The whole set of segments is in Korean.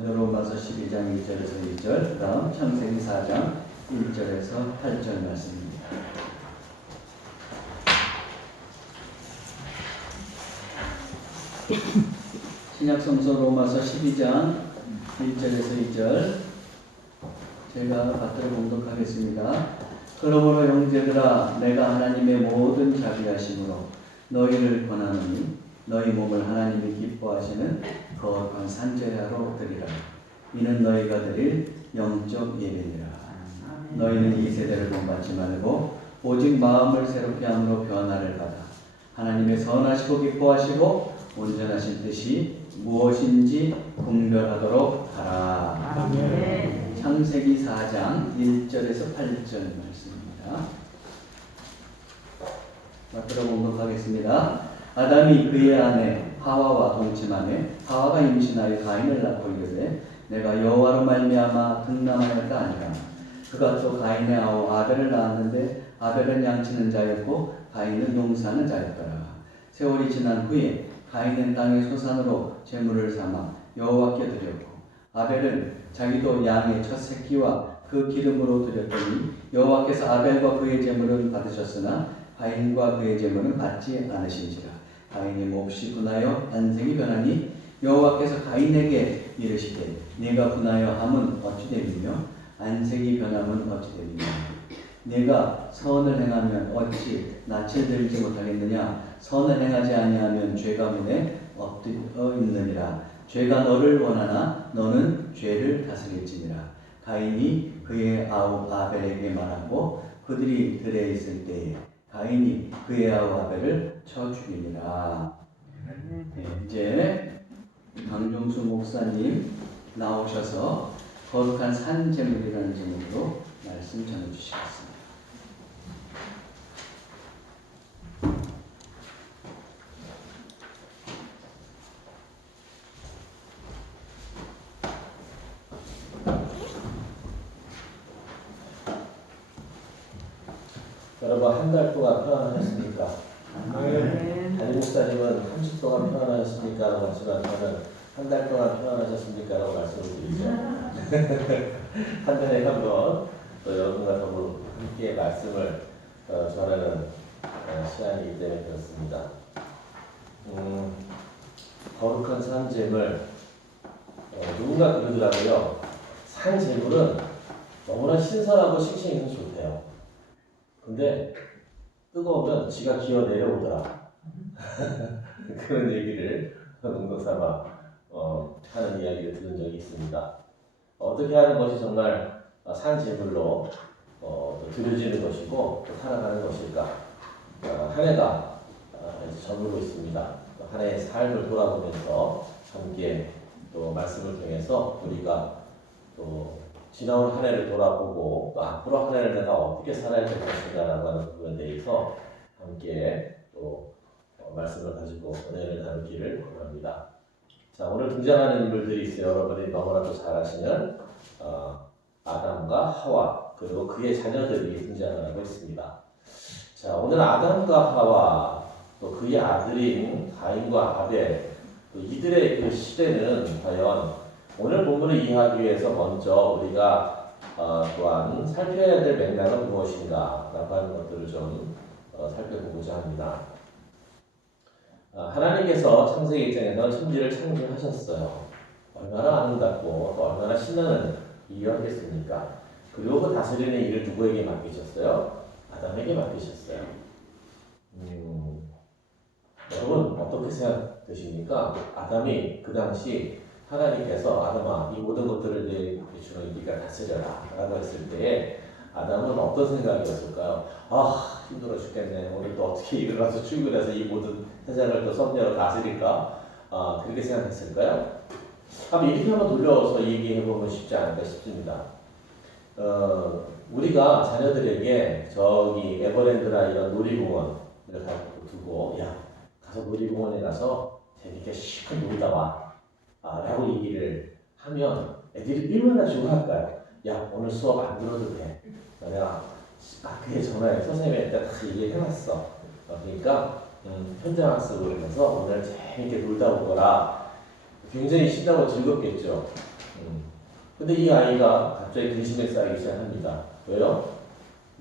먼저 로마서 12장 1절에서 2절, 그 다음 창세기 4장 1절에서 8절 말씀입니다. 신약성서 로마서 12장 1절에서 2절 제가 받들어 봉독하겠습니다. 그러므로 형제들아 내가 하나님의 모든 자비하심으로 너희를 권하노니 너희 몸을 하나님이 기뻐하시는 거룩한 산제하로 드리라. 이는 너희가 드릴 영적 예배니라. 너희는 이 세대를 본받지 말고 오직 마음을 새롭게 함으로 변화를 받아 하나님의 선하시고 기뻐하시고 온전하신 뜻이 무엇인지 분별하도록 하라. 아멘. 창세기 4장 1절에서 8절 말씀입니다. 맞들어 봉독하겠습니다. 아담이 그의 아내 하와와 동침하매 하와가 임신하여 가인을 낳고 이르되 내가 여호와로 말미암아 등남하였다 아니라. 그가 또 가인의 아우 아벨을 낳았는데 아벨은 양치는 자였고 가인은 농사하는 자였더라. 세월이 지난 후에 가인은 땅의 소산으로 제물을 삼아 여호와께 드렸고 아벨은 자기도 양의 첫 새끼와 그 기름으로 드렸더니 여호와께서 아벨과 그의 제물은 받으셨으나 가인과 그의 제물은 받지 않으신지라. 가인의 몹시 분하여 안색이 변하니 여호와께서 가인에게 이르시되 네가 분하여 함은 어찌 되리며 안색이 변함은 어찌 되리며 네가 선을 행하면 어찌 낯을 들지 못하겠느냐. 선을 행하지 아니하면 죄가 문에 엎드려 있느니라. 죄가 너를 원하나 너는 죄를 다스릴지니라. 가인이 그의 아우 아벨에게 말하고 그들이 들에 있을 때에 가인이 그의 아우 아벨을 쳐 죽이니라. 이제 강종수 목사님 나오셔서 거룩한 산제물이라는 제목으로 말씀 전해주시겠습니다. 여러분 한 달 동안 평안하셨습니까? 담임 목사님은 한 주 동안 평안하셨습니까? 라고 하지만 저는 한 달 동안 평안하셨습니까? 라고 말씀을 드리죠. 한 달에 한 번 또 여러분과 더불어 함께 말씀을 전하는 시간이기 때문에 그렇습니다. 거룩한 산제물 누군가 그러더라고요. 산제물은 너무나 신선하고 싱싱해서 좋대요. 근데 뜨거우면 지가 기어 내려오더라. 그런 얘기를 농도삼아 하는 이야기를 들은 적이 있습니다. 어떻게 하는 것이 정말 산제물로 드려지는 것이고 또 살아가는 것일까? 한 해가 이제 저물고 있습니다. 한 해의 삶을 돌아보면서 함께 또 말씀을 통해서 우리가 또 지나온 한 해를 돌아보고 또 앞으로 한 해를 내가 어떻게 살아야 될 것인가라고 하는 부분에 대해서 함께 또 말씀을 가지고 은혜를 나누기를 원합니다. 자, 오늘 등장하는 인물들이 있어요. 여러분이 너무나도 잘 아시는 아담과 하와 그리고 그의 자녀들이 등장을 하고 있습니다. 자, 오늘 아담과 하와 또 그의 아들인 가인과 아벨 또 이들의 그 시대는 과연 오늘 본문을 이해하기 위해서 먼저 우리가 또한 살펴야 될 맥락은 무엇인가 라고 하는 것들을 좀 살펴보고자 합니다. 하나님께서 창세기 입장에서는 천지를 창조하셨어요. 얼마나 아름답고 또 얼마나 신나는 일이었겠습니까? 그리고 그 다스리는 일을 누구에게 맡기셨어요? 아담에게 맡기셨어요. 여러분 어떻게 생각되십니까? 아담이 그 당시 하나님께서 아담아 이 모든 것들을 내 주는 네가 다스려라 라고 했을 때에 아담은 어떤 생각이었을까요? 아 힘들어 죽겠네. 오늘 또 어떻게 일어나서 출근해서 이 모든 세상을 또 섭리하고 다스릴까? 그렇게 생각했을까요? 한번 이렇게 한번 돌려서 얘기해보면 쉽지 않을까 싶습니다. 우리가 자녀들에게 저기 에버랜드나 이런 놀이공원을 두고 야 가서 놀이공원에 가서 재밌게 실컷 놀다 와 라고 얘기를 하면 애들이 얼마나 좋아할까요? 야 오늘 수업 안 들어도 돼. 내가 학교에 전화해 선생님한테 다 얘기해놨어. 그러니까 현장학습을 해서 오늘 재밌게 놀다 오거라. 굉장히 신나고 즐겁겠죠. 근데 이 아이가 갑자기 근심에 쌓이기 시작합니다. 왜요?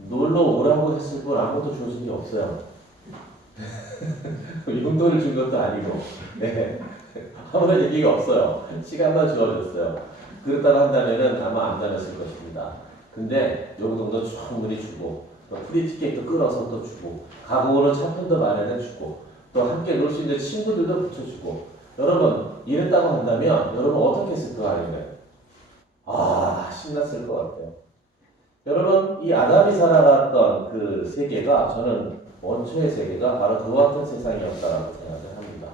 놀러 오라고 했을 뿐 아무것도 주어진 게 없어요. 용돈을 준 것도 아니고, 네. 아무런 얘기가 없어요. 시간만 주어졌어요. 그렇다고 한다면은 아마 안 다녔을 것입니다. 근데 용돈도 충분히 주고, 또 프리티켓도 끌어서 또 주고, 가보고는 차편도 마련해 주고, 또 함께 놀 수 있는 친구들도 붙여주고. 여러분, 이랬다고 한다면 여러분 어떻게 했을 거 아니에요? 아, 신났을 것 같아요. 여러분, 이 아담이 살아갔던 그 세계가 저는 원초의 세계가 바로 그와 같은 세상이었다라고 생각을 합니다.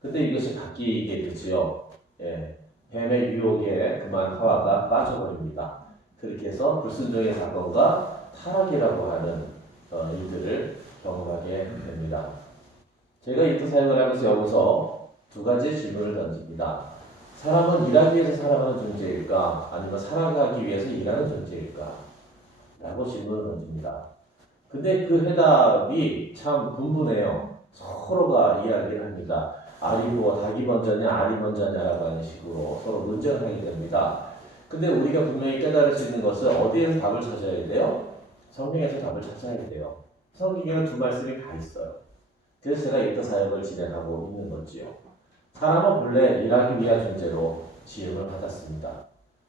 근데 이것이 바뀌게 되지요. 예, 뱀의 유혹에 그만 하와가 빠져버립니다. 그렇게 해서 불순종의 사건과 타락이라고 하는 일들을 경험하게 됩니다. 제가 이때 사역을 하면서 여기서 두 가지 질문을 던집니다. 사람은 일하기 위해서 살아가는 존재일까? 아니면 살아가기 위해서 일하는 존재일까? 라고 질문을 던집니다. 근데 그 해답이 참 분분해요. 서로가 이야기를 합니다. 알이 뭐 닭이 먼저냐 알이 먼저냐라고 하는 식으로 서로 논쟁을 하게 됩니다. 근데 우리가 분명히 깨달을 수 있는 것은 어디에서 답을 찾아야 돼요? 성경에서 답을 찾아야 돼요. 성경에는 두 말씀이 다 있어요. 그래서 제가 이터 사역을 진행하고 있는 거지요. 사람은 본래 일하기 위한 존재로 지음을 받았습니다.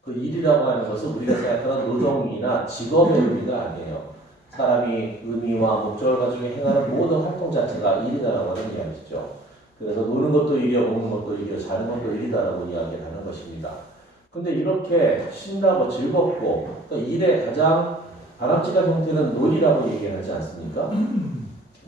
그 일이라고 하는 것은 우리가 생각하는 노동이나 직업의 의미가 아니에요. 사람이 의미와 목적을 가지고 행하는 모든 활동 자체가 일이다라고 하는 이야기죠. 그래서 노는 것도 일이요, 먹는 것도 일이요, 자는 것도 일이다라고 이야기를 하는 것입니다. 근데 이렇게 신나고 즐겁고 또 일의 가장 바람직한 형태는 놀이라고 얘기하지 않습니까?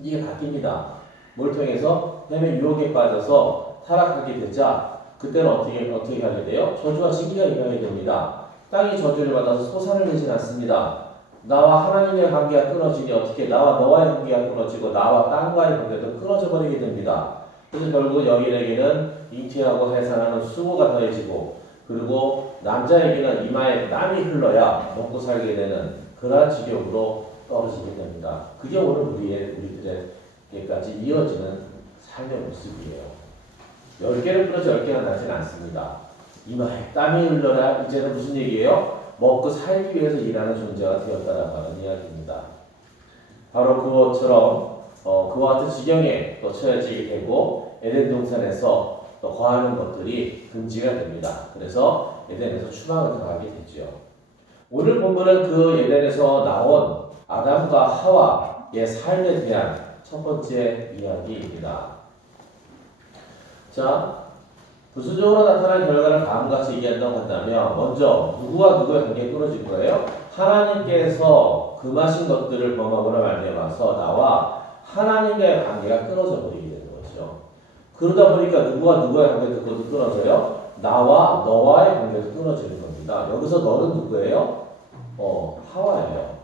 이게 바뀝니다. 뭘 통해서 뱀의 유혹에 빠져서 타락하게 되자 그때는 어떻게 하게 돼요? 저주와 시기가 일어나게 됩니다. 땅이 저주를 받아서 소산을 내진 않습니다. 나와 하나님의 관계가 끊어지니 어떻게 나와 너와의 관계가 끊어지고 나와 땅과의 관계도 끊어져 버리게 됩니다. 그래서 결국 여인에게는 잉태하고 해산하는 수고가 더해지고 그리고 남자에게는 이마에 땀이 흘러야 먹고 살게 되는 그러한 지경으로 떨어지게 됩니다. 그게 오늘 우리들에게까지 이어지는 삶의 모습이에요. 10개를 풀어서 10개가 나진 않습니다. 이마에 땀이 흘러야 이제는 무슨 얘기예요? 먹고 살기 위해서 일하는 존재가 되었다라고 하는 이야기입니다. 바로 그것처럼 그와 같은 지경에 또 처해지게 되고 에덴 동산에서 또 거하는 것들이 금지가 됩니다. 그래서 에덴에서 추방을 당하게 되죠. 오늘 본문은 그 에덴에서 나온 아담과 하와의 삶에 대한 첫 번째 이야기입니다. 자, 부수적으로 나타난 결과를 다음과 같이 얘기한다고 한다면 먼저 누구와 누구의 관계가 끊어진 거예요? 하나님께서 금하신 것들을 범함으로 말미암아서 나와 하나님과의 관계가 끊어져 버리게 되는 거죠. 그러다 보니까 누구와 누구의 관계도 끊어져요? 나와 너와의 관계도 끊어지는 겁니다. 여기서 너는 누구예요? 하와예요.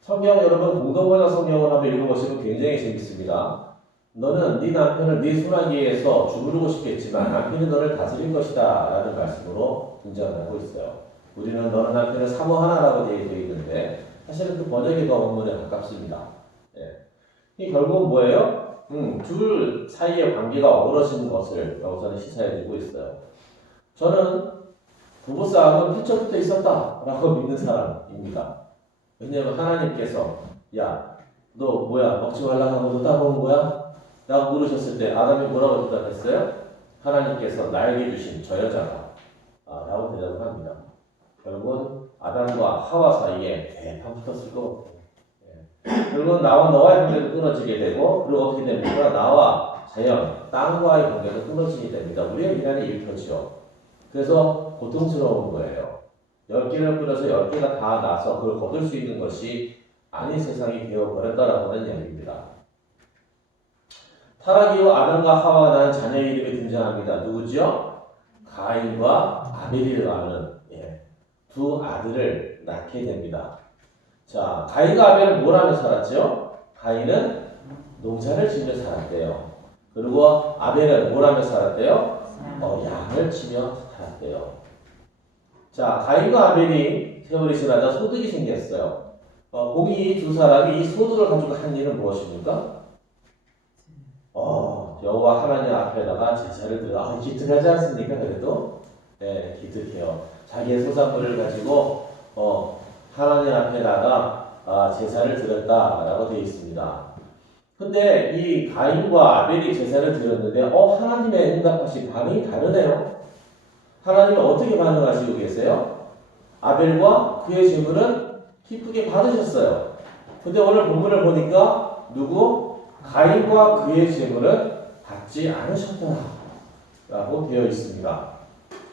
성경 여러분 공동번역 성경을 한번 읽어보시면 굉장히 재밌습니다. 너는 네 남편을 네 손아귀에서 주무르고 싶겠지만 남편이 너를 다스릴 것이다 라는 말씀으로 등장을 하고 있어요. 우리는 너는 남편을 사모하나라고 되어 있는데 사실은 그 번역이 더 원문에 가깝습니다. 예. 이 결국은 뭐예요? 둘 사이의 관계가 어그러지는 것을 여기서는 시사해주고 있어요. 저는 부부싸움은 태초부터 있었다라고 믿는 사람입니다. 왜냐하면 하나님께서 야, 너 뭐야 먹지 말라고 하고 너 따먹은 거야? 라고 물으셨을 때 아담이 뭐라고 대답했어요? 하나님께서 나에게 주신 저 여자가 라고 대답을 합니다. 결국은 아담과 하와 사이에 대판 붙었을 것 같아요. 예. 결국은 나와 너와의 관계도 끊어지게 되고 그리고 어떻게 됩니까? 나와 자연, 땅과의 관계도 끊어지게 됩니다. 우리의 인간의 일터지요. 그래서 고통스러운 거예요. 10개를 끊어서 10개가 다 나서 그걸 거둘 수 있는 것이 아닌 세상이 되어버렸다라고 하는 이야기입니다. 타락 이후 아담과 하와가 낳은 자녀의 이름이 등장합니다. 누구죠? 가인과 아벨이라는 두 아들을 낳게 됩니다. 자, 가인과 아벨은 뭘 하며 살았죠? 가인은 농사를 지며 살았대요. 그리고 아벨은 뭘 하며 살았대요? 양을 치며 살았대요. 자, 가인과 아벨이 세월이 지나자 소득이 생겼어요. 공이 두 사람이 이 소득을 가지고 한 일은 무엇입니까? 여호와 하나님 앞에다가 제사를 드려 기특하지 않습니까? 그래도 예, 기특해요. 자기의 소산물을 가지고 하나님 앞에다가 제사를 드렸다라고 되어 있습니다. 근데 이 가인과 아벨이 제사를 드렸는데 하나님의 응답하신 반응이 다르네요. 하나님은 어떻게 반응하시고 계세요? 아벨과 그의 제물은 기쁘게 받으셨어요. 근데 오늘 본문을 보니까 누구? 가인과 그의 제물은 받지 않으셨더라라고 되어 있습니다.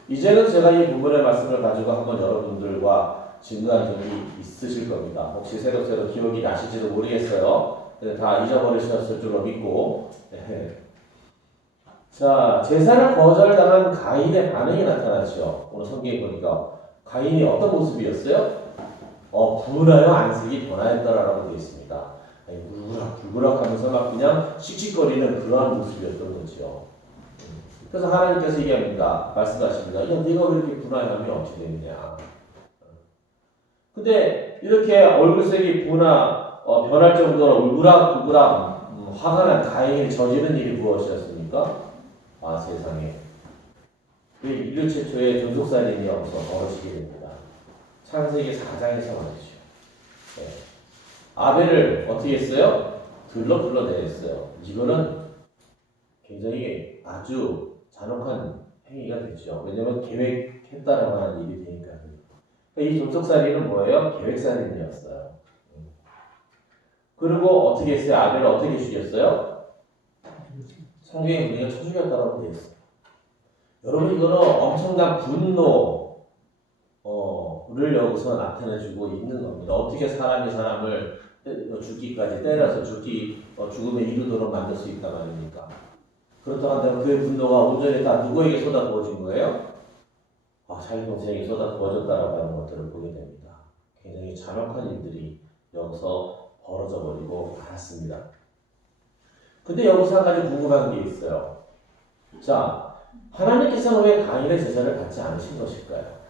이제는 제가 이 본문의 말씀을 가지고 한번 여러분들과 증거한 적이 있으실 겁니다. 혹시 새록새록 기억이 나실지도 모르겠어요. 다 잊어버리셨을 줄로 믿고. 자, 제사를 거절당한 가인의 반응이 나타났죠. 오늘 성경에 보니까 가인이 어떤 모습이었어요? 분하여 안색이 변하였더라라고 되어 있습니다. 불그락 하면서 막 그냥 씩씩거리는 그러한 모습이었던 거죠. 그래서 하나님께서 얘기합니다. 말씀하십니다. 야, 네가 왜 이렇게 분하하면 어찌 되느냐. 근데 이렇게 얼굴색이 변할 정도로 울그락불그락 화가 난 가인이 저지른 일이 무엇이었습니까? 세상에. 인류 최초의 존속살인이 여기서 벌어지게 됩니다. 창세기 4장에서 말이죠. 네. 아벨을 어떻게 했어요? 불러내렸어요. 이거는 굉장히 아주 잔혹한 행위가 되죠. 왜냐하면 계획했다라고 하는 일이 되니까요. 이 존속살인은 뭐예요? 계획살인이었어요. 그리고 어떻게 했어요? 아벨을 어떻게 죽였어요? 성경에 보니까 쳐 죽였다라고 되어 있어요. 여러분 이거는 엄청난 분노를 여기서 나타내주고 있는 겁니다. 어떻게 사람이 사람을 죽기까지 때려서 죽음에 이르도록 만들 수 있단 말입니까? 그렇다고 한다면 그의 분노가 온전히 다 누구에게 쏟아부어진 거예요? 자기 동생이 쏟아부어졌다라고 하는 것들을 보게 됩니다. 굉장히 잔혹한 일들이 여기서 벌어져 버리고 말았습니다. 근데 여기서 한 가지 궁금한 게 있어요. 자, 하나님께서는 왜 가인의 제사를 받지 않으신 것일까요?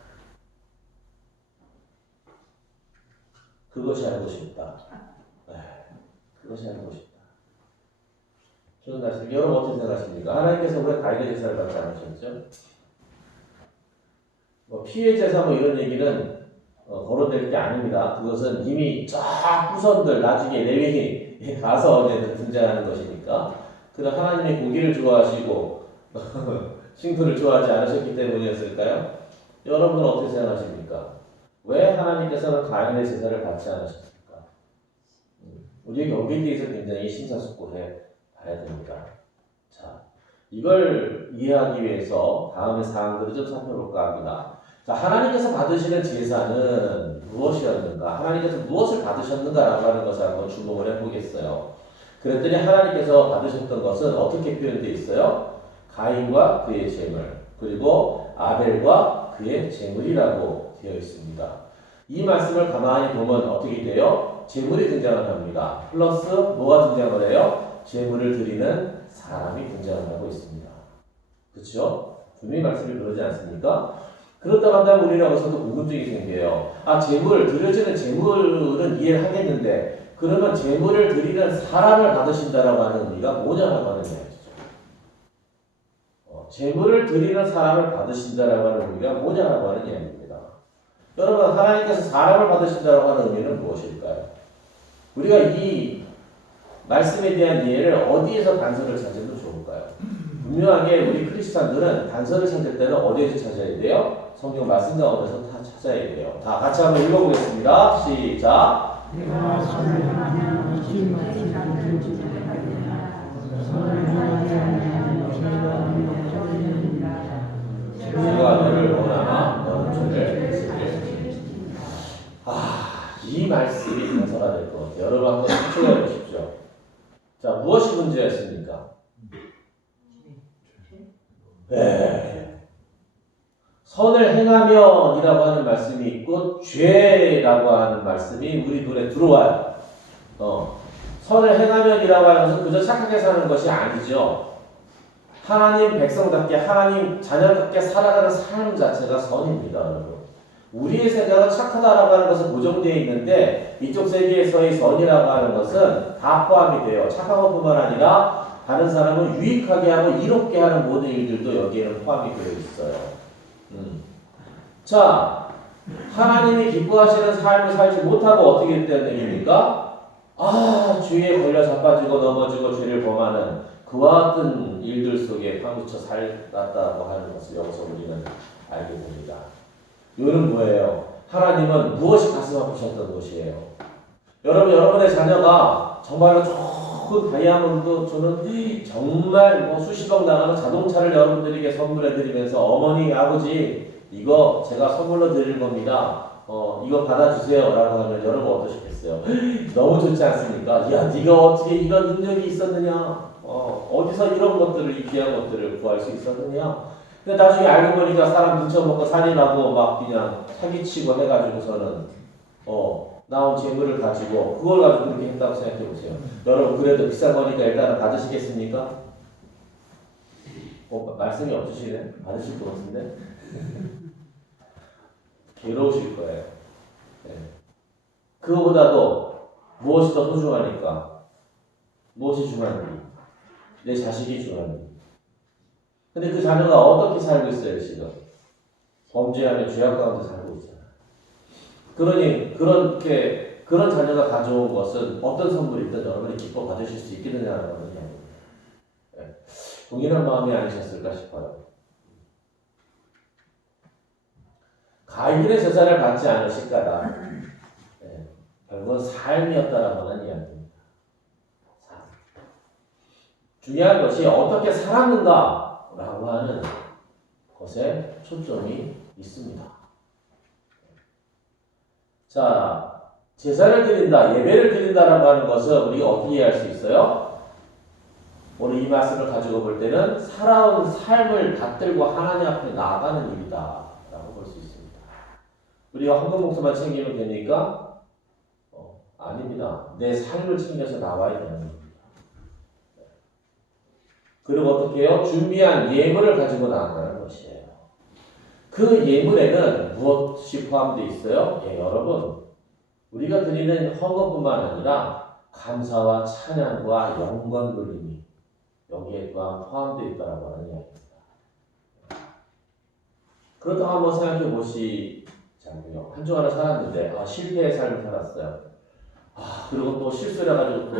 그것이 알고 싶다. 그것이 알고 싶다. 좋은 말씀. 여러분 어떻게 생각하십니까? 하나님께서 왜 가인의 제사를 받지 않으셨죠? 피해 제사 이런 얘기는 거론될 게 아닙니다. 그것은 이미 쫙 후손들 나중에 레위기 가서 등장하는 것이니까. 그럼 하나님이 고기를 좋아하시고 싱크를 좋아하지 않으셨기 때문이었을까요? 여러분은 어떻게 생각하십니까? 왜 하나님께서는 가인의 제사를 받지 않으셨을까? 우리에게 여기에 대해서 굉장히 심사숙고해 봐야 됩니다. 자, 이걸 이해하기 위해서 다음의 사항들을 좀 살펴볼까 합니다. 자, 하나님께서 받으시는 제사는 무엇이었는가? 하나님께서 무엇을 받으셨는가라고 하는 것을 한번 주목을 해보겠어요. 그랬더니 하나님께서 받으셨던 것은 어떻게 표현되어 있어요? 가인과 그의 제물, 그리고 아벨과 그의 제물이라고 되어 있습니다. 이 말씀을 가만히 보면 어떻게 돼요? 제물이 등장을 합니다. 플러스 뭐가 등장을 해요? 제물을 드리는 사람이 등장을 하고 있습니다. 그렇죠? 분명히 말씀이 그러지 않습니까? 그렇다고 한다면 우리는 여기서도 궁금증이 생겨요. 드려지는 제물은 이해를 하겠는데 그러면 제물을 드리는 사람을 받으신다라고 하는 의미가 뭐냐라고 하는 이야기죠. 제물을 드리는 사람을 받으신다라고 하는 의미가 뭐냐라고 하는 이야기입니다. 여러분, 하나님께서 사람을 받으신다라고 하는 의미는 무엇일까요? 우리가 이 말씀에 대한 이해를 어디에서 단서를 찾으면 좋을까요? 분명하게 우리 크리스찬들은 단서를 찾을 때는 어디에서 찾아야 돼요? 성경 말씀 가운데서 다 찾아야 돼요. 다 같이 한번 읽어보겠습니다. 시작. 제가 너를 원하나 너는 저를 이 말씀이 단서가 될 것 같아요. 여러분 한번 생각해 보십시오. 자, 무엇이 문제였습니까? 네. 선을 행하면이라고 하는 말씀이 있고 죄라고 하는 말씀이 우리 눈에 들어와요. 선을 행하면이라고 하는 것은 그저 착하게 사는 것이 아니죠. 하나님 백성답게 하나님 자녀답게 살아가는 삶 자체가 선입니다, 여러분. 우리의 생각은 착하다라고 하는 것은 고정되어 있는데 이쪽 세계에서의 선이라고 하는 것은 다 포함이 돼요. 착한 것뿐만 아니라 다른 사람을 유익하게 하고 이롭게 하는 모든 일들도 여기에는 포함이 되어 있어요. 자, 하나님이 기뻐하시는 삶을 살지 못하고 어떻게 되는 얘기입니까? 아, 주위에 걸려 자빠지고 넘어지고 죄를 범하는 그와 같은 일들 속에 파묻혀 살았다고 하는 것을 여기서 우리는 알게 됩니다. 이거는 뭐예요? 하나님은 무엇이 가슴 아프셨던 것이에요? 여러분의 자녀가 정말로 좋은 다이아몬드 저는 정말 뭐 수십억 나가는 자동차를 여러분들에게 선물해 드리면서 어머니, 아버지 이거 제가 선물로 드릴 겁니다. 이거 받아주세요 라고 하면 여러분 어떠시겠어요? 너무 좋지 않습니까? 야, 네가 어떻게 이런 능력이 있었느냐? 어디서 이런 것들을, 이 귀한 것들을 구할 수 있었느냐? 근데 나중에 알고 보니까 사람 등쳐먹고 살인하고 막 그냥 사기치고 해가지고서는 나온 재물을 가지고 그걸 가지고 그렇게 했다고 생각해 보세요. 여러분 그래도 비싼 거니까 일단은 받으시겠습니까? 말씀이 없으시네? 받으실 것 같은데? 괴로우실 거예요. 네. 그거보다도 무엇이 더 소중하니까? 무엇이 중요한지? 내 자식이 중요한지. 근데 그 자녀가 어떻게 살고 있어요, 지금? 범죄하며 죄악 가운데 살고 있잖아요. 그러니, 그런 자녀가 가져온 것은 어떤 선물이든 여러분이 기뻐 받으실 수 있겠느냐는 거거든요. 네. 동일한 마음이 아니셨을까 싶어요. 가인의 제사를 받지 않으실까다. 네. 결국은 삶이었다라고 하는 이야기입니다. 중요한 것이 어떻게 살았는가라고 하는 것에 초점이 있습니다. 자, 제사를 드린다, 예배를 드린다라고 하는 것은 우리가 어떻게 이해할 수 있어요? 오늘 이 말씀을 가지고 볼 때는 살아온 삶을 받들고 하나님 앞에 나아가는 일이다 라고 볼 수 있습니다. 우리가 헌금 목소만 챙기면 됩니까? 아닙니다. 내 삶을 챙겨서 나와야 되는 겁니다. 그리고 어떻게 해요? 준비한 예물을 가지고 나아가는 것이에요. 그 예물에는 무엇이 포함되어 있어요? 예, 여러분, 우리가 드리는 헌금뿐만 아니라 감사와 찬양과 영광 돌림이 여기에 또한 포함되어 있다고 하는 이야기입니다. 그렇다고 한번 생각해 보시자고요. 한 주간을 살았는데 실패의 삶을 살았어요. 그리고 또 실수를 해가지고 또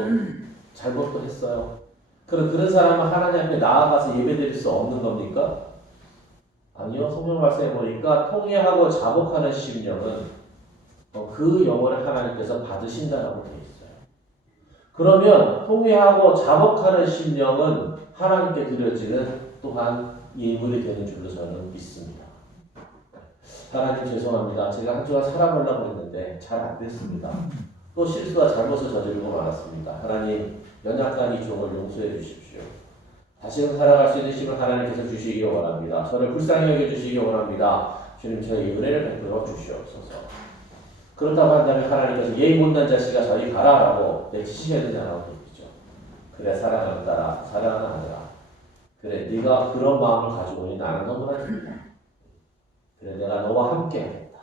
잘못도 했어요. 그런 사람은 하나님 앞에 나아가서 예배드릴 수 없는 겁니까? 아니요. 성경 말씀에 보니까 통회하고 자복하는 심령은 그 영혼을 하나님께서 받으신다라고 되어 있어요. 그러면 통회하고 자복하는 심령은 하나님께 드려지는 또한 예물이 되는 줄로 저는 믿습니다. 하나님 죄송합니다. 제가 한 주간 살아보려고 했는데 잘 안 됐습니다. 또 실수와 잘못을 저지르고 말았습니다. 하나님 연약한 이 종을 용서해 주십시오. 다시금 살아갈 수 있는 힘을 하나님께서 주시기 원합니다. 저를 불쌍히 여겨주시기 원합니다. 주님 저에게 은혜를 베풀어 주시옵소서. 그렇다고 한다면 하나님께서 예의 못난 자식아 저리 가라라고 내치셔야 되잖아요. 그래 사랑하는 딸아 사랑하는 아들아 그래 네가 그런 마음을 가지고 있는 나는 너무나 좋다. 그래 내가 너와 함께 하겠다.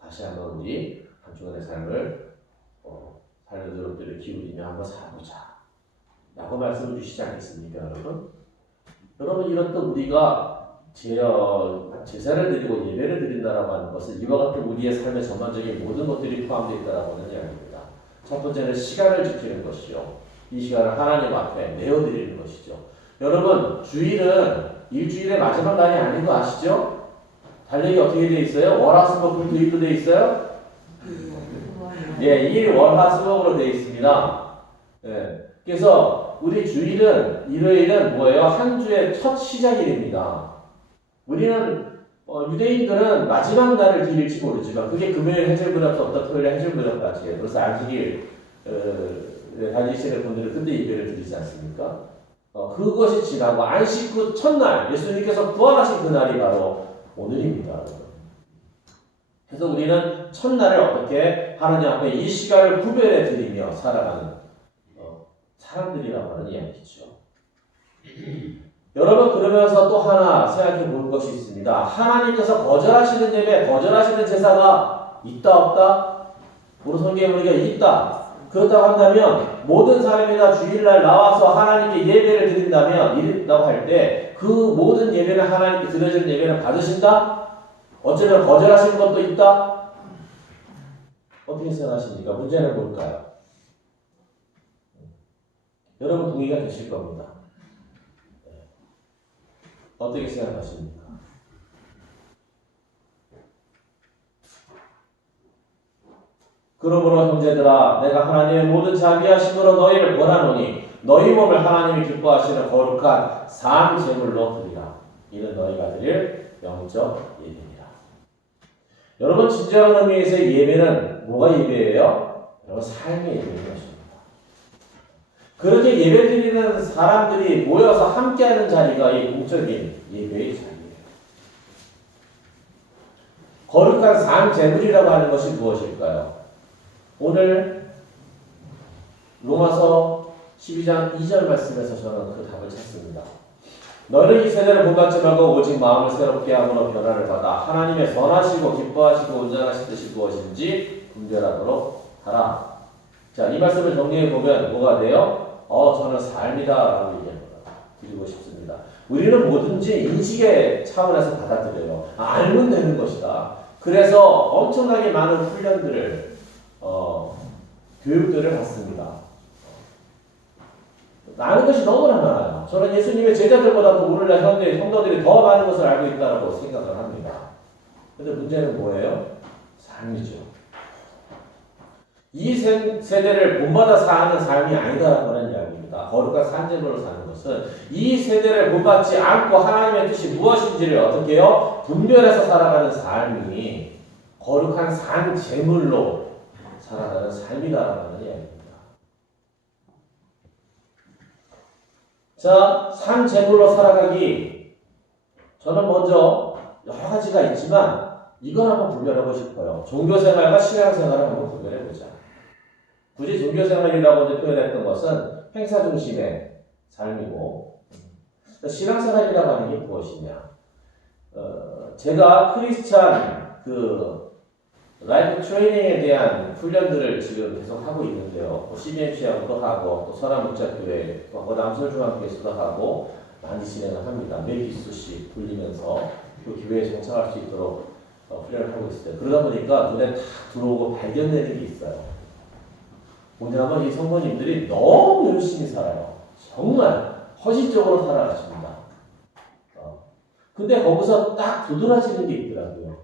다시 한번 우리 한 주간의 삶을 살려들 엎드려 기울이며 한번 살아보자 라고 말씀을 주시지 않겠습니까 여러분? 여러분 이런 또 우리가 제사를 드리고 예배를 드린다라고 하는 것은 이와 같은 우리의 삶의 전반적인 모든 것들이 포함되어 있다라고 하는 이야기입니다. 첫 번째는 시간을 지키는 것이요. 이 시간을 하나님 앞에 내어드리는 것이죠. 여러분 주일은 일주일의 마지막 날이 아닌 거 아시죠? 달력이 어떻게 되어 있어요? 월화수목금토일로 되어 있어요? 예, 일월화수목으로 되어 있습니다. 예, 그래서 우리 주일은 일요일은 뭐예요? 한 주의 첫 시작일입니다. 우리는 유대인들은 마지막 날을 드릴지 모르지만 그게 금요일 해질무렵부터 토요일 해질무렵까지예요. 그래서 안식일 다니시는 분들은 그때 예배를 드리지 않습니까? 그것이 지나고 안식 후 첫날 예수님께서 부활하신 그날이 바로 오늘입니다. 그래서 우리는 첫날을 어떻게 하느님 앞에 이 시간을 구별해 드리며 살아가는 사람들이라고 하는 이야기죠. 여러분 그러면서 또 하나 생각해 볼 것이 있습니다. 하나님께서 거절하시는 예배, 거절하시는 제사가 있다 없다? 우리 성경에 보니까 있다. 그렇다고 한다면 모든 사람이 다 주일날 나와서 하나님께 예배를 드린다면 이랬다고 할 때 그 모든 예배는 하나님께 드려지는 예배는 받으신다? 어쩌면 거절하시는 것도 있다? 어떻게 생각하십니까? 문제는 뭘까요? 여러분 동의가 되실 겁니다. 어떻게 생각하십니까? 그러므로 형제들아 내가 하나님의 모든 자비하심으로 너희를 권하노니 너희 몸을 하나님이 기뻐하시는 거룩한 산 제물로 드리라. 이는 너희가 드릴 영적 예배니라. 여러분 진정한 의미에서 예배는 뭐가 예배예요? 여러분 삶의 예배인 것입니다. 그렇게 예배 드리는 사람들이 모여서 함께하는 자리가 이 공적인 예배의 자리예요. 거룩한 산 제물이라고 하는 것이 무엇일까요? 오늘 로마서 12장 2절 말씀에서 저는 그 답을 찾습니다. 너는 이 세대를 본받지 말고 오직 마음을 새롭게 함으로 변화를 받아 하나님의 선하시고 기뻐하시고 온전하신 뜻이 무엇인지 분별하도록 하라. 자, 이 말씀을 정리해 보면 뭐가 돼요? 저는 삶이다라고 드리고 싶습니다. 우리는 뭐든지 인식의 차원에서 받아들여요. 알면 되는 것이다. 그래서 엄청나게 많은 훈련들을 교육들을 받습니다. 아는 것이 너무나 많아요. 저는 예수님의 제자들보다도 오늘날 성도들이 더 많은 것을 알고 있다고 생각을 합니다. 그런데 문제는 뭐예요? 삶이죠. 이 세대를 본받아 사는 삶이 아니다라고 하는 이야기입니다. 거룩한 산제물로 사는 것은 이 세대를 본받지 않고 하나님의 뜻이 무엇인지를 어떻게 해요? 분별해서 살아가는 삶이 거룩한 산제물로 살아가는 삶이다라는 이야기입니다. 자, 산제물로 살아가기 저는 먼저 여러 가지가 있지만 이걸 한번 분별하고 싶어요. 종교생활과 신앙생활을 한번 분별해보자. 굳이 종교생활이라고 이제 표현했던 것은 행사 중심의 삶이고 신앙생활이라고 하는 게 무엇이냐? 제가 크리스찬 라이프 트레이닝에 대한 훈련들을 지금 계속 하고 있는데요. CBMC하고도 하고 또 서남목자교회, 또 남설중학교에서도 하고 많이 진행을 합니다. 매 기수씩 돌리면서 그 교회에 정착할 수 있도록 훈련을 하고 있어요. 그러다 보니까 눈에 탁 들어오고 발견되는 게 있어요. 뭐냐면 이 성도님들이 너무 열심히 살아요. 정말 허시적으로 살아가십니다. 근데 거기서 딱 두드러지는 게 있더라고요.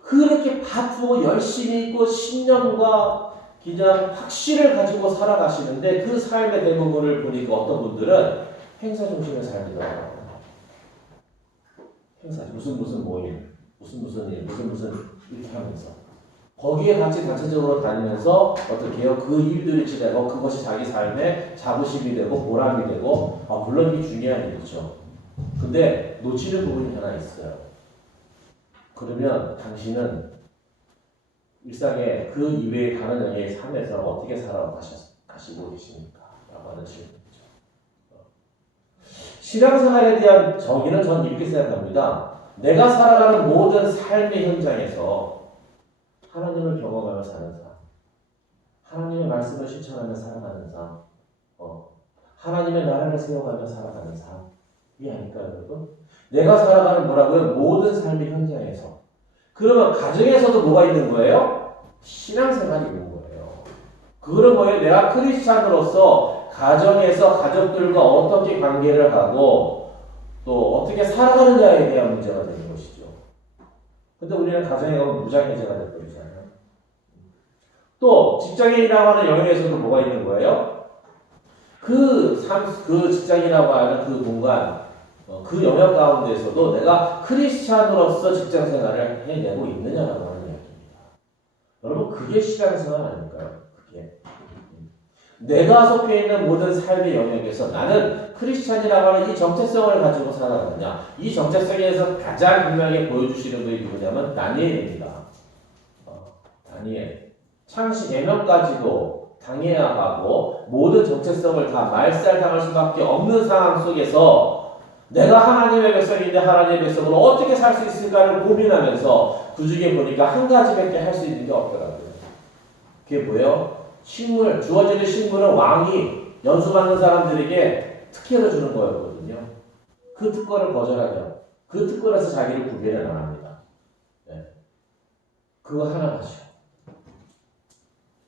그렇게 바쁘고 열심히 있고 신념과 그냥 확신을 가지고 살아가시는데 그 삶의 대부분을 보니까 어떤 분들은 행사 중심의 삶이더라고요. 행사, 무슨 모임, 무슨 일, 무슨 이렇게 하면서 거기에 같이 단체적으로 다니면서 어떻게 해요? 그 일들이 지내고 그것이 자기 삶의 자부심이 되고 보람이 되고 물론 이게 중요한 일이죠. 근데 놓치는 부분이 하나 있어요. 그러면 당신은 일상의 그 이외의 다른 영역의 삶에서 어떻게 살아가시고 계십니까? 라고 하는 질문이죠. 신앙생활에 대한 정의는 저는 이렇게 생각합니다. 내가 살아가는 모든 삶의 현장에서 하나님을 경험하며 사는 삶, 하나님의 말씀을 실천하며 살아가는 삶, 하나님의 나라를 세워가며 살아가는 삶이 아닐까요, 여러분? 내가 살아가는 뭐라고요? 모든 삶의 현장에서. 그러면 가정에서도 뭐가 있는 거예요? 신앙생활이 있는 거예요. 그런 거예요. 내가 크리스찬으로서 가정에서 가족들과 어떻게 관계를 하고 또 어떻게 살아가느냐에 대한 문제가 되는 것이죠. 근데 우리는 가정에 가면 무장해제가 되버리잖아요. 또 직장인이라고 하는 영역에서도 뭐가 있는 거예요? 그 직장이라고 하는 그 공간, 그 영역 가운데서도 내가 크리스찬으로서 직장 생활을 해내고 있느냐라고 하는 이야기입니다. 여러분, 그게 신앙생활 아닐까요? 그게. 내가 속해 있는 모든 삶의 영역에서 나는 크리스찬이라고 하는 이 정체성을 가지고 살아가느냐. 이 정체성에서 가장 분명하게 보여주시는 분이 누구냐면 다니엘입니다. 다니엘. 창시 예명까지도 당해야 하고 모든 정체성을 다 말살당할 수밖에 없는 상황 속에서 내가 하나님의 백성인데 하나님의 백성으로 어떻게 살 수 있을까를 고민하면서 그 중에 보니까 한 가지밖에 할 수 있는 게 없더라고요. 그게 뭐예요? 주어지는 식물은 왕이 연수받는 사람들에게 특혜를 주는 거였거든요. 그 특권을 거절하며 그 특권에서 자기를 구별해 나갑니다. 네. 그거 하나 가지고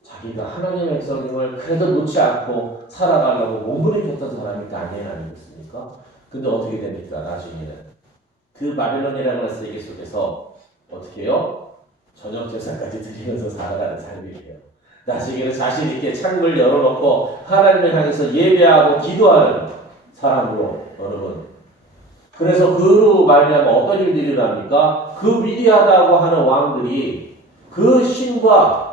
자기가 하나님의 백성임을 그래도 놓지 않고 살아가려고 몸부림쳤던 사람이 다니엘 아니겠습니까? 근데 어떻게 됩니까? 나중에는 그 바빌론이라는 세계 속에서 어떻게 해요? 저녁 제사까지 드리면서 살아가는 삶이에요. 나중에는 자신 있게 창문을 열어놓고 하나님을 향해서 예배하고 기도하는 사람으로 여러분. 그래서 그로 말미암아 어떤 일들이 일어납니까? 그 위대하다고 하는 왕들이 그 신과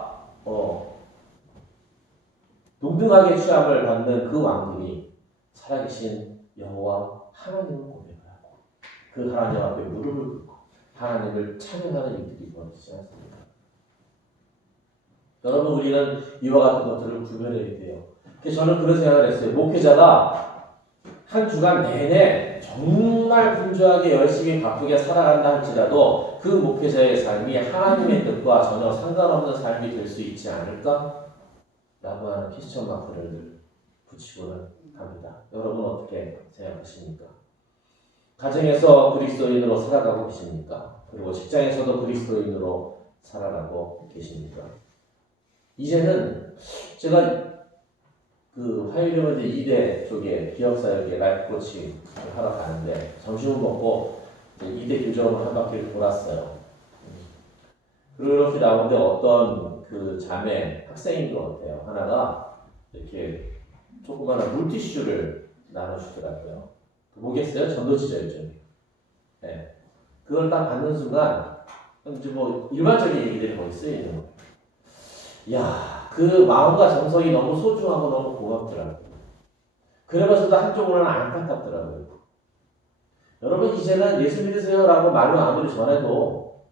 동등하게 취함을 받는 그 왕들이 살아계신 여호와 하나님을 고백을 하고 그 하나님 앞에 무릎을 꿇고 하나님을 찬양하는 일들이 벌어지지 않습니까? 여러분 우리는 이와 같은 것들을 구별해야 돼요. 그래서 저는 그런 생각을 했어요. 목회자가 한 주간 내내 정말 분주하게 열심히 바쁘게 살아간다 할지라도 그 목회자의 삶이 하나님의 뜻과 전혀 상관없는 삶이 될 수 있지 않을까? 라고 하는 퀘스천 마크를 붙이고는 합니다. 여러분 어떻게 생각하십니까? 가정에서 그리스도인으로 살아가고 계십니까? 그리고 직장에서도 그리스도인으로 살아가고 계십니까? 이제는 제가 그 화요일이면 이제 2대 쪽에 기업사역에 라이프 코칭을 하러 가는데 점심을 먹고 2대 교정을 한 바퀴를 돌았어요. 그렇게 나오는데 어떤 그 자매 학생인 것 같아요. 하나가 이렇게 조그마한 물티슈를 나눠주더라고요. 보겠어요? 전도지자유죠. 네. 그걸 딱 받는 순간 이제 뭐 일반적인 얘기들이 거기 쓰여 있는 거예요. 야, 그 마음과 정성이 너무 소중하고 너무 고맙더라고요. 그러면서도 한쪽으로는 안타깝더라고요. 여러분 이제는 예수 믿으세요라고 말로 아무리 전해도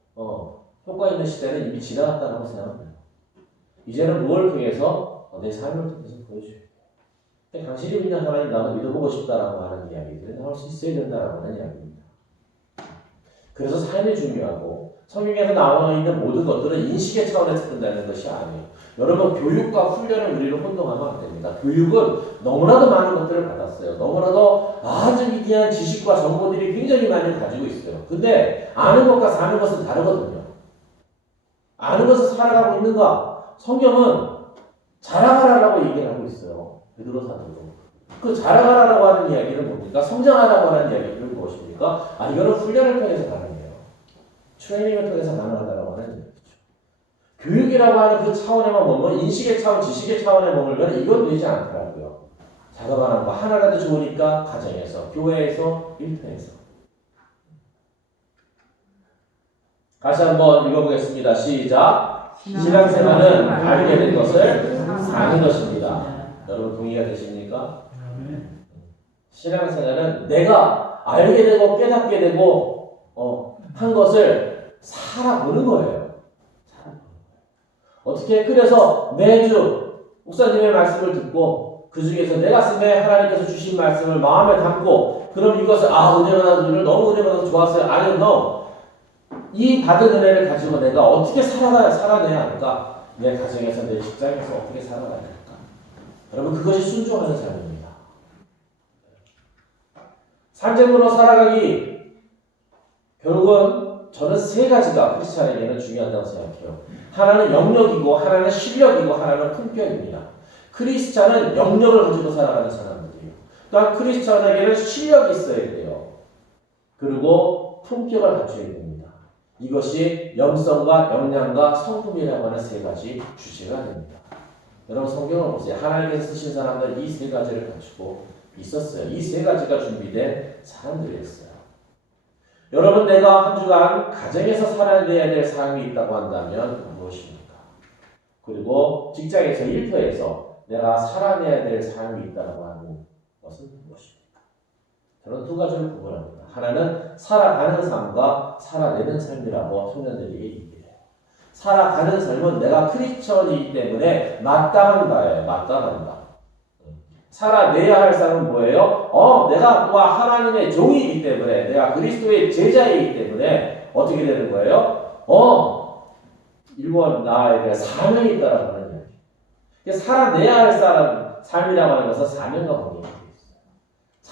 효과 있는 시대는 이미 지나갔다고 생각합니다. 이제는 무엇을 통해서 내 삶을 통해서 보여줘야 돼요. 당신이 믿는 하나님 나도 믿어보고 싶다라고 하는 이야기들이 나올 수 있어야 된다라고 하는 이야기입니다. 그래서 삶이 중요하고 성경에서 나와 있는 모든 것들은 인식의 차원에서 끝나는 것이 아니에요. 여러분 교육과 훈련을 우리를 혼동하면 안 됩니다. 교육은 너무나도 많은 것들을 받았어요. 너무나도 아주 위대한 지식과 정보들이 굉장히 많이 가지고 있어요. 근데 아는 것과 사는 것은 다르거든요. 아는 것을 살아가고 있는가? 성경은 자라가라라고 얘기를 하고 있어요. 베드로 사도도. 그 자라가라라고 하는 이야기는 뭡니까? 성장하라고 하는 이야기는 무엇입니까? 이거는 훈련을 통해서 가능해요. 트레이닝을 통해서 가능하다고 하는 이야기죠. 교육이라고 하는 그 차원에만 머물면 인식의 차원, 지식의 차원에 머물면 이건 되지 않더라고요. 작업하는 거 하나라도 좋으니까 가정에서, 교회에서, 일터에서. 다시 한번 읽어보겠습니다. 시작. 신앙생활은 알게 된 것을 사는 것입니다. 여러분 동의가 되십니까? 신앙생활은 내가 알게 되고 깨닫게 되고 한 것을 살아보는 거예요. 어떻게? 그래서 매주 목사님의 말씀을 듣고 그 중에서 내 가슴에 하나님께서 주신 말씀을 마음에 담고 그럼 이것을 은혜가 나서 너무 은혜가 나서 좋았어요. 아니요. 이 받은 은혜를 가지고 내가 어떻게 살아내야 할까? 내 가정에서 내 직장에서 어떻게 살아가야 할까? 여러분 그것이 순종하는 삶입니다. 산재문으로 살아가기 결국은 저는 세 가지가 크리스찬에게는 중요하다고 생각해요. 하나는 영역이고 하나는 실력이고 하나는 품격입니다. 크리스찬은 영역을 가지고 살아가는 사람들이에요. 또한 크리스찬에게는 실력이 있어야 돼요. 그리고 품격을 갖춰야 됩니다. 이것이 영성과 역량과 성품이라고 하는 세 가지 주제가 됩니다. 여러분 성경을 보세요. 하나님께서 쓰신 사람들은 이 세 가지를 갖추고 있었어요. 이 세 가지가 준비된 사람들이었어요. 여러분 내가 한 주간 가정에서 살아내야 될 삶이 있다고 한다면 무엇입니까? 그리고 직장에서 일터에서 내가 살아내야 될 삶이 있다고 하는 것은 무엇입니까? 저는 두 가지를 구분합니다. 하나는 살아가는 삶과 살아내는 삶이라고 청년들이 얘기해요. 살아가는 삶은 내가 크리스천이기 때문에 마땅한 바예요. 마땅한 바. 살아내야 할 삶은 뭐예요? 내가 또한 하나님의 종이기 때문에 내가 그리스도의 제자이기 때문에 어떻게 되는 거예요? 일본 나에 대한 사명이 있다라고 하는 이야기. 살아내야 할 삶이라고 하는 것은 사명과 관계가 있어요.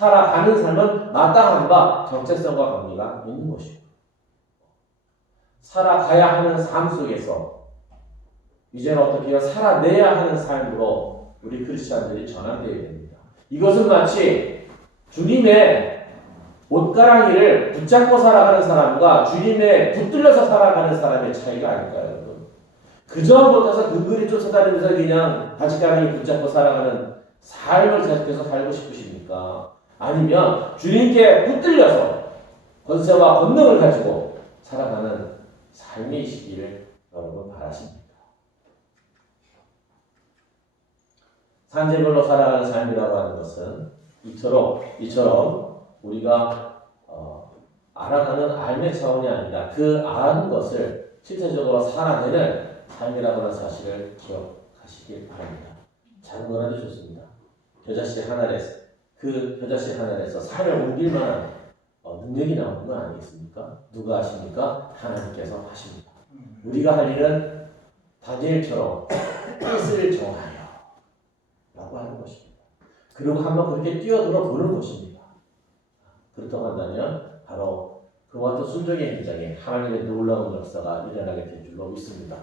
살아가는 삶은 마땅함과 정체성과 관계가 있는 것이고 살아가야 하는 삶 속에서 이제는 어떻게 해요? 살아내야 하는 삶으로 우리 크리스찬들이 전환되어야 됩니다. 이것은 마치 주님의 옷가랑이를 붙잡고 살아가는 사람과 주님의 붙들려서 살아가는 사람의 차이가 아닐까요, 여러분? 그저 못해서 근근히 쫓아다니면서 그냥 바지가랑이 붙잡고 살아가는 삶을 계속해서 살고 싶으십니까? 아니면 주님께 붙들려서 권세와 권능을 가지고 살아가는 삶이시기를 여러분 바라십니다. 산재별로 살아가는 삶이라고 하는 것은 이처럼 우리가 알아가는 삶의 차원이 아니라 그 아는 것을 실제적으로 살아내는 삶이라고 하는 사실을 기억하시길 바랍니다. 작은 거라도 좋습니다. 겨자씨 하늘에서 산을 옮길 만한 능력이 나오는 건 아니겠습니까? 누가 하십니까? 하나님께서 하십니다. 우리가 할 일은 다니엘처럼 뜻을 정하여 라고 하는 것입니다. 그리고 한번 그렇게 뛰어들어 보는 것입니다. 그렇다고 한다면 바로 그와 같은 순종의 현장에 하나님의 놀라운 역사가 일어나게 될 줄로 믿습니다.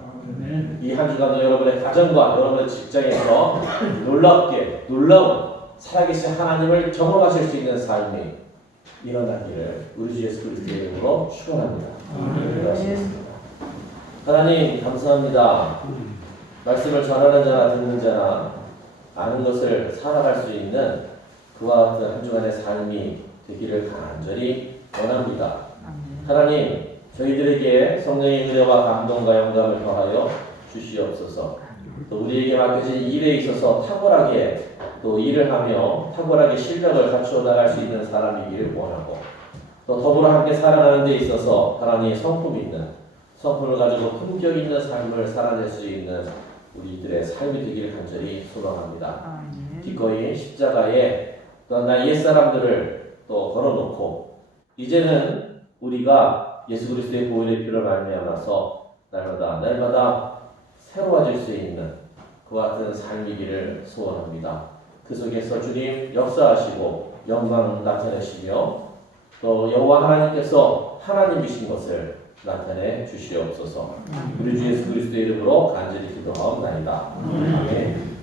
이 한 주간도 여러분의 가정과 여러분의 직장에서 놀라운 살아계신 하나님을 경험하실 수 있는 삶이 일어나기를 우리 주 예수 그리스도의 이름으로 축원합니다. 하나님 감사합니다. 말씀을 전하는 자나 듣는 자나 아는 것을 살아갈 수 있는 그와 같은 한 주간의 삶이 되기를 간절히 원합니다. 하나님, 저희들에게 성령의 은혜와 감동과 영감을 더하여 주시옵소서. 또 우리에게 맡겨진 일에 있어서 탁월하게 또 일을 하며 탁월하게 실력을 갖추어 나갈 수 있는 사람이기를 원하고 또 더불어 함께 살아가는 데 있어서 하나님의 성품을 가지고 품격 있는 삶을 살아낼 수 있는 우리들의 삶이 되기를 간절히 소망합니다. 기꺼이 십자가에 또 나의 옛사람들을 또 걸어놓고 이제는 우리가 예수 그리스도의 보혈의 피를 말미암아서 날마다 새로워질 수 있는 그와 같은 삶이기를 소원합니다. 그 속에서 주님 역사하시고 영광 나타내시며 또 여호와 하나님께서 하나님이신 것을 나타내 주시옵소서. 우리 주 예수 그리스도의 이름으로 간절히 기도하옵나이다. 아멘.